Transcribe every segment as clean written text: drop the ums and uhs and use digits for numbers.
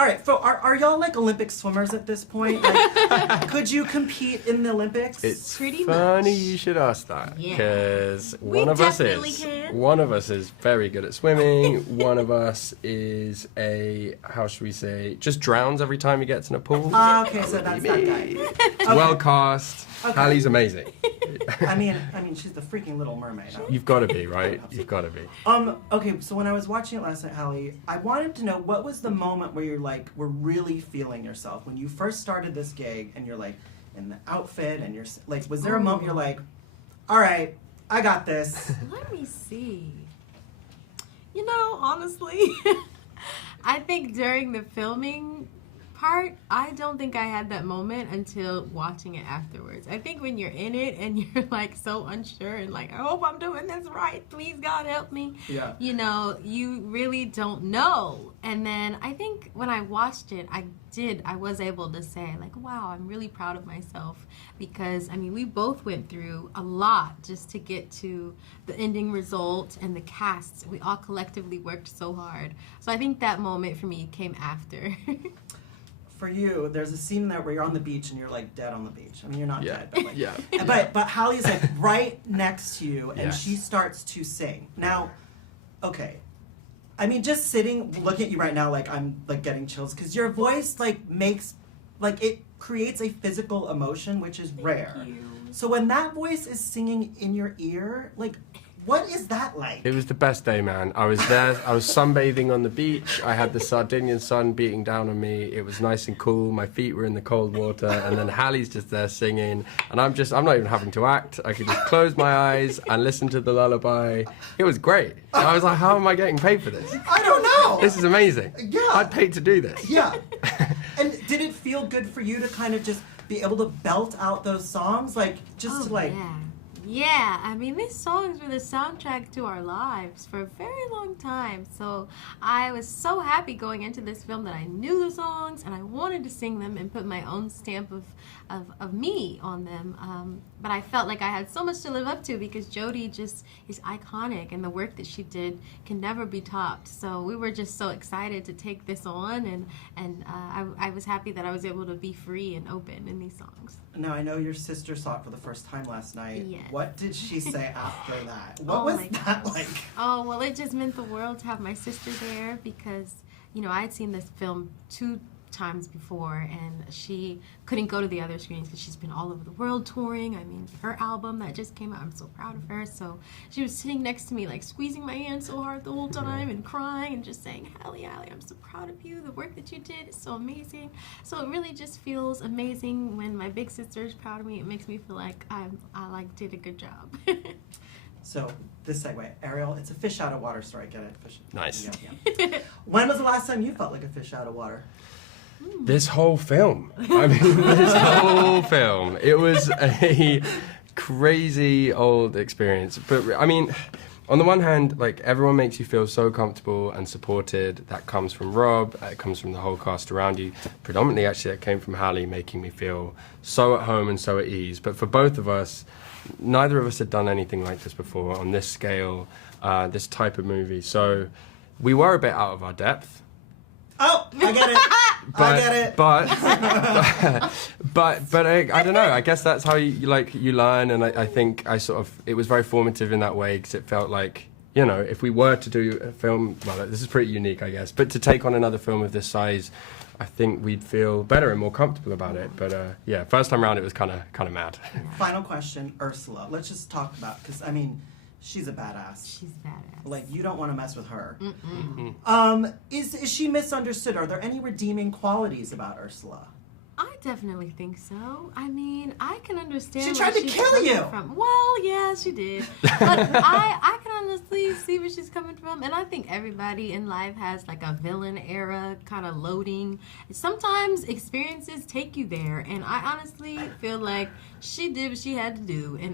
All right, so are y'all like Olympic swimmers at this point? Like, could you compete in the Olympics? It's Pretty funny much. you should ask that, Yeah. because We definitely can. one of us is very good at swimming. One of us is how should we say, just drowns every time he gets in a pool. Okay, so that's that guy. It's well cast. Okay. Halle's amazing. I mean, she's the freaking Little Mermaid. You've got to be, right? You've got to be. Okay, so when I was watching it last night, Halle, I wanted to know what was the moment where you're like, were really feeling yourself when you first started this gig, and you're like in the outfit, and you're like, was there a moment you're like, all right, I got this? Let me see. You know, honestly, I think during the filming part, I don't think I had that moment until watching it afterwards. I think when you're in it and you're like so unsure and like, I hope I'm doing this right, please God help me. Yeah. You know, you really don't know. And then I think when I watched it, I was able to say like, wow, I'm really proud of myself, because I mean, we both went through a lot just to get to the ending result, and the cast, we all collectively worked so hard. So I think that moment for me came after. For you, there's a scene there where you're on the beach and you're like dead on the beach. I mean, you're not dead, but like, Yeah. but Halle's like right next to you, and Yes. she starts to sing. Now, okay, I mean, just sitting, looking at you right now, like I'm like getting chills, because your voice like makes, like it creates a physical emotion, which is rare. Thank you. So when that voice is singing in your ear, like, what is that like? It was the best day, man. I was there. I was sunbathing on the beach. I had the Sardinian sun beating down on me. It was nice and cool. My feet were in the cold water, and then Halle's just there singing, and I'm not even having to act. I could just close my eyes and listen to the lullaby. It was great. I was like, how am I getting paid for this? I don't know. This is amazing. Yeah. I'd paid to do this. Yeah. And did it feel good for you to kind of just be able to belt out those songs? Like, just to like... Yeah, I mean, these songs were the soundtrack to our lives for a very long time. So I was so happy going into this film that I knew the songs and I wanted to sing them and put my own stamp of me on them. But I felt like I had so much to live up to, because Jodie just is iconic, and the work that she did can never be topped. So we were just so excited to take this on, and I was happy that I was able to be free and open in these songs. Now, I know your sister saw it for the first time last night. Yes. What did she say after that? What Oh was my that gosh. like? Oh, well, it just meant the world to have my sister there, because, you know, I had seen this film 2 times before, and she couldn't go to the other screenings because she's been all over the world touring. I mean, her album that just came out, I'm so proud of her. So she was sitting next to me, like squeezing my hand so hard the whole time and crying and just saying, Halle, I'm so proud of you. The work that you did is so amazing. So it really just feels amazing when my big sister is proud of me. It makes me feel like I did a good job. So, this segue. Ariel, it's a fish out of water story. Get it? Fish. Nice. Yeah. When was the last time you felt like a fish out of water? This whole film. I mean, this whole film. It was a crazy old experience. But, I mean, on the one hand, like, everyone makes you feel so comfortable and supported. That comes from Rob. It comes from the whole cast around you. Predominantly, actually, that came from Halle, making me feel so at home and so at ease. But for both of us, neither of us had done anything like this before on this scale, this type of movie. So we were a bit out of our depth. Oh, I get it. I get it. But I don't know. I guess that's how you learn, and I think it was very formative in that way, because it felt like, you know, if we were to do a film, well, this is pretty unique, I guess, but to take on another film of this size, I think we'd feel better and more comfortable about it. But yeah, first time around it was kind of mad. Final question, Ursula. Let's just talk about, because I mean, she's a badass. She's badass. Like, you don't want to mess with her. Mm-mm. Is she misunderstood? Are there any redeeming qualities about Ursula? I definitely think so. I mean, I can understand. She tried where to she's kill coming you! From. Well, yeah, she did. But I can honestly see where she's coming from. And I think everybody in life has like a villain era kind of loading. Sometimes experiences take you there. And I honestly feel like she did what she had to do. And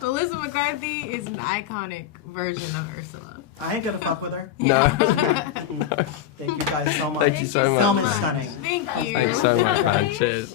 Melissa McCarthy is an iconic version of Ursula. I ain't gonna fuck with her. No. Thank you guys so much. Thank you so much. Film is stunning. Thank you. Thanks so much, man. Cheers.